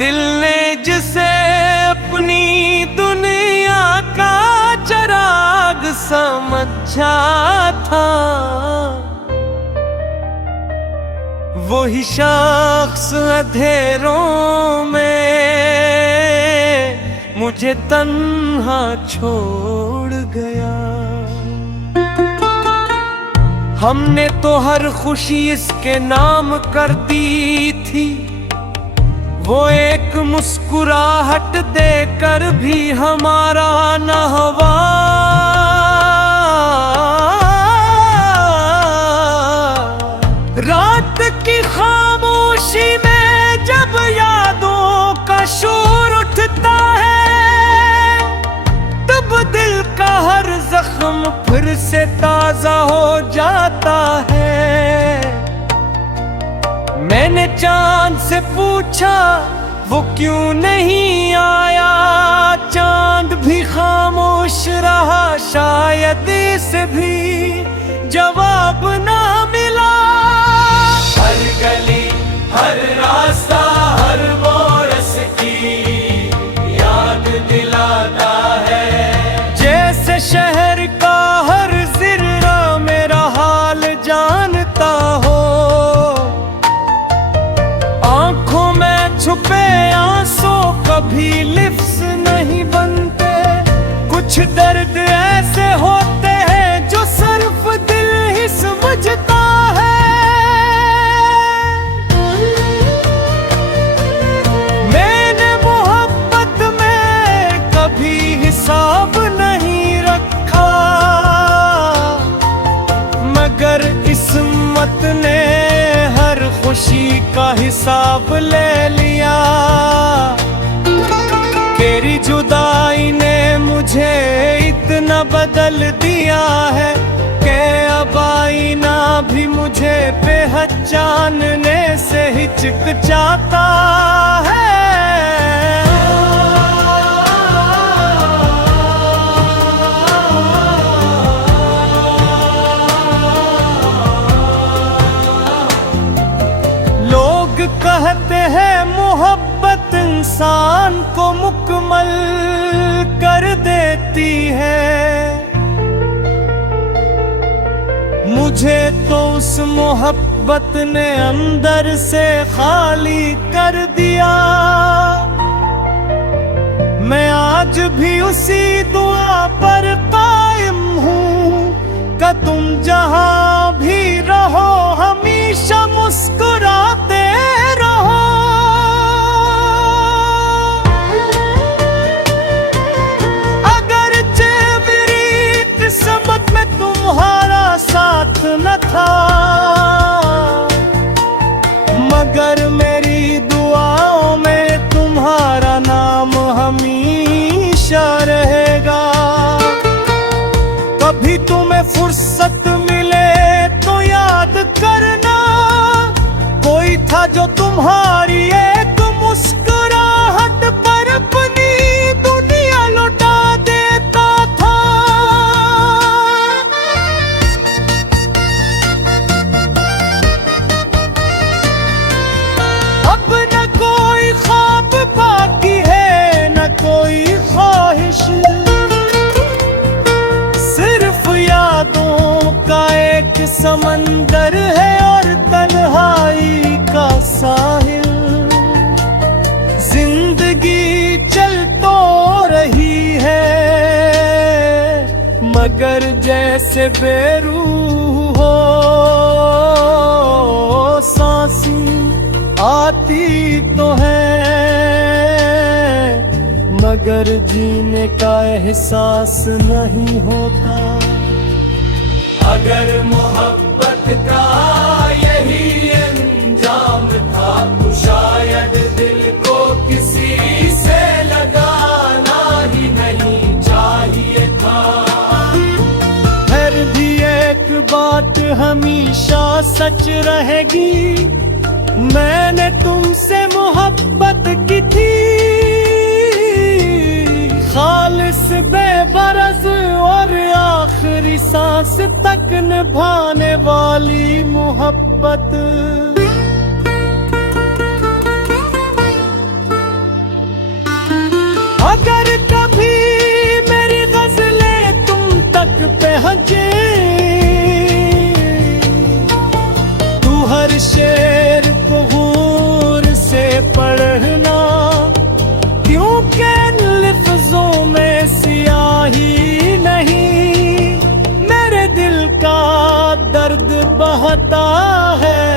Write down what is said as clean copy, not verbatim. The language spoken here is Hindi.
दिल ने जिसे अपनी दुनिया का चिराग समझा था, वही शख्स अंधेरों में मुझे तन्हा छोड़ गया। हमने तो हर खुशी इसके नाम कर दी थी, वो एक मुस्कुराहट देकर भी हमारा न हुआ। रात की खामोशी में जब यादों का शोर उठता है, तब दिल का हर जख्म फिर से ताजा हो जाता है। मैंने चांद से पूछा वो क्यों नहीं आया, चांद भी खामोश रहा, शायद इसे भी जवाब ना मिला। हर गली हर रास्ता हर मोड़ की याद दिलाता है, जैसे शहर का हर जिर्रा मेरा हाल जानता हो। आंखों में छुपे आंसू कभी लिप्स नहीं बनते, कुछ दर्द ऐसे होते हैं जो सिर्फ दिल ही समझता है। मैंने मोहब्बत में कभी हिसाब नहीं रखा, मगर किस्मत ने हर खुशी का हिसाब ले लिया। तेरी जुदाई ने मुझे इतना बदल दिया है कि अब आईना भी मुझे पहचानने से हिचकिचाता है। लोग कहते हैं मोहब्बत इंसान को मुकम्मल कर देती है, मुझे तो उस मोहब्बत ने अंदर से खाली कर दिया। मैं आज भी उसी दुआ पर कायम हूँ कि तुम जहाँ भी रहो हमेशा मुस्कुराते रहो। अगरचे मेरी किस्मत में तुम्हारा साथ न था, मगर मेरी दुआओं में तुम्हारा नाम हमेशा रहेगा। कभी तुम्हें फुर्सत मिले तो याद करना, कोई था जो तुम्हारी एक मुस्कुराहट पर अपनी दुनिया लौटा देता था। अब न कोई ख्वाब बाकी है न कोई ख्वाहिश, सिर्फ यादों का एक समंदर है और तन्हाई का साहिल। जिंदगी चल तो रही है मगर जैसे बेरूह हो, सांसें आती तो है मगर जीने का एहसास नहीं होता। अगर मोहब्बत का यही अंजाम था तो शायद दिल को किसी से लगाना ही नहीं चाहिए था। फिर भी एक बात हमेशा सच रहेगी, मैंने तुमसे मोहब्बत की थी, खालिस बेबरज और आखिरी सांस तक निभाने वाली मोहब्बत। अगर कभी मेरी गजलें तुम तक पहुंचे, तू हर शेर को गौर से पढ़ना, क्योंकि लफ्जों में सियाही नहीं, मेरे दिल का दर्द बहता है